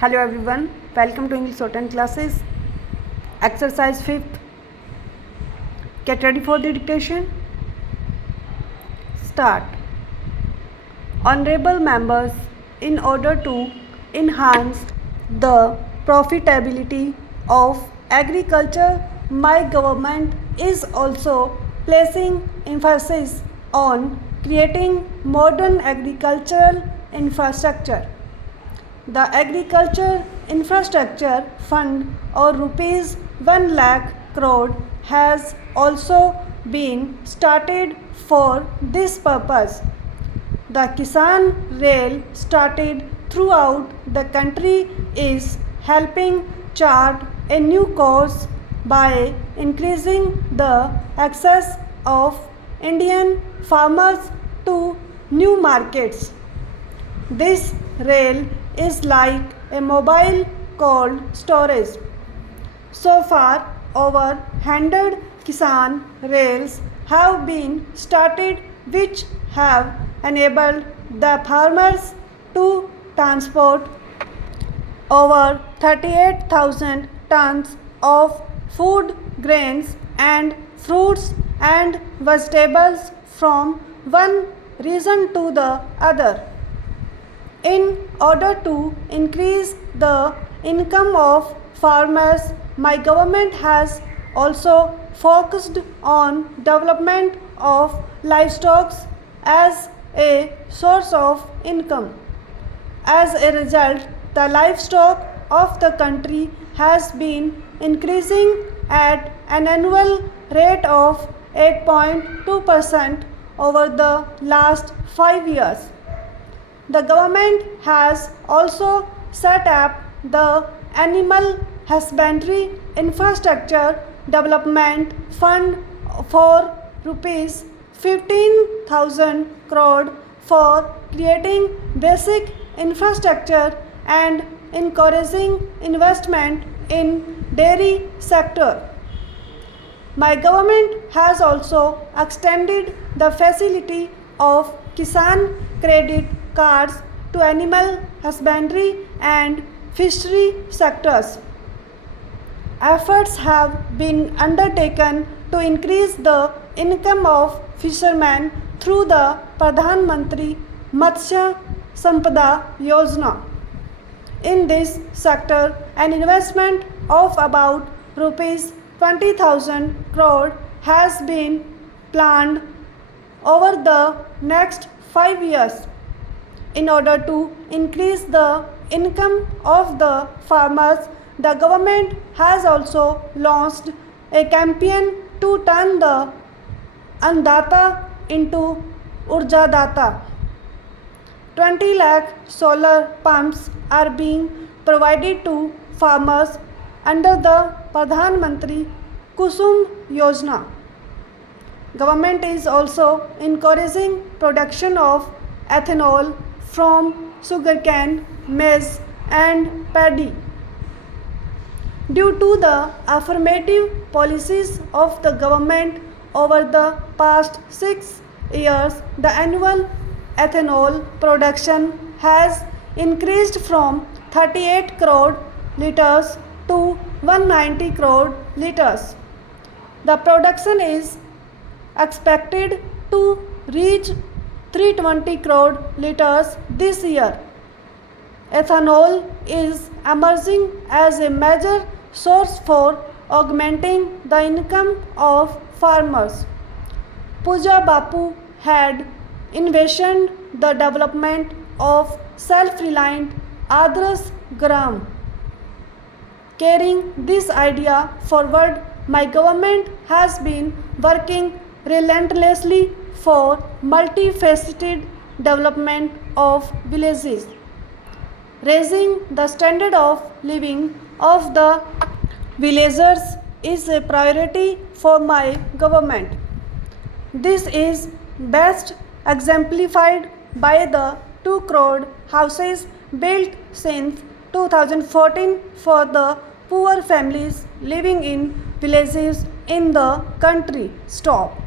Hello everyone, welcome to English Shorthand classes. Exercise 5th. Get ready for the dictation. Start. Honorable members, in order to enhance the profitability of agriculture, my government is also placing emphasis on creating modern agricultural infrastructure. The Agriculture Infrastructure Fund or rupees 1 lakh crore has also been started for this purpose. The Kisan Rail started throughout the country is helping chart a new course by increasing the access of Indian farmers to new markets. This rail is like a mobile cold storage. So far, over 100 Kisan rails have been started which have enabled the farmers to transport over 38,000 tons of food, grains and fruits and vegetables from one region to the other. In order to increase the income of farmers, my government has also focused on development of livestock as a source of income. As a result, the livestock of the country has been increasing at an annual rate of 8.2% over the last 5 years. The government has also set up the Animal Husbandry Infrastructure Development Fund for rupees 15,000 crore for creating basic infrastructure and encouraging investment in dairy sector. My government has also extended the facility of Kisan Credit Cards to animal husbandry and fishery sectors. Efforts have been undertaken to increase the income of fishermen through the Pradhan Mantri Matsya Sampada Yojana. In this sector, an investment of about rupees 20,000 crore has been planned over the next 5 years. In order to increase the income of the farmers, the government has also launched a campaign to turn the Annadata into Urjadata. 20 lakh solar pumps are being provided to farmers under the Pradhan Mantri Kusum Yojana. Government is also encouraging production of ethanol from sugarcane, maize and paddy. Due to the affirmative policies of the government over the past 6 years, the annual ethanol production has increased from 38 crore litres to 190 crore litres. The production is expected to reach 320 crore litres this year. Ethanol is emerging as a major source for augmenting the income of farmers. Puja Bapu had envisioned the development of self-reliant Adarsh Gram. Carrying this idea forward, my government has been working relentlessly for multifaceted development of villages. Raising the standard of living of the villagers is a priority for my government. This is best exemplified by the 2 crore houses built since 2014 for the poor families living in villages in the country. Stop.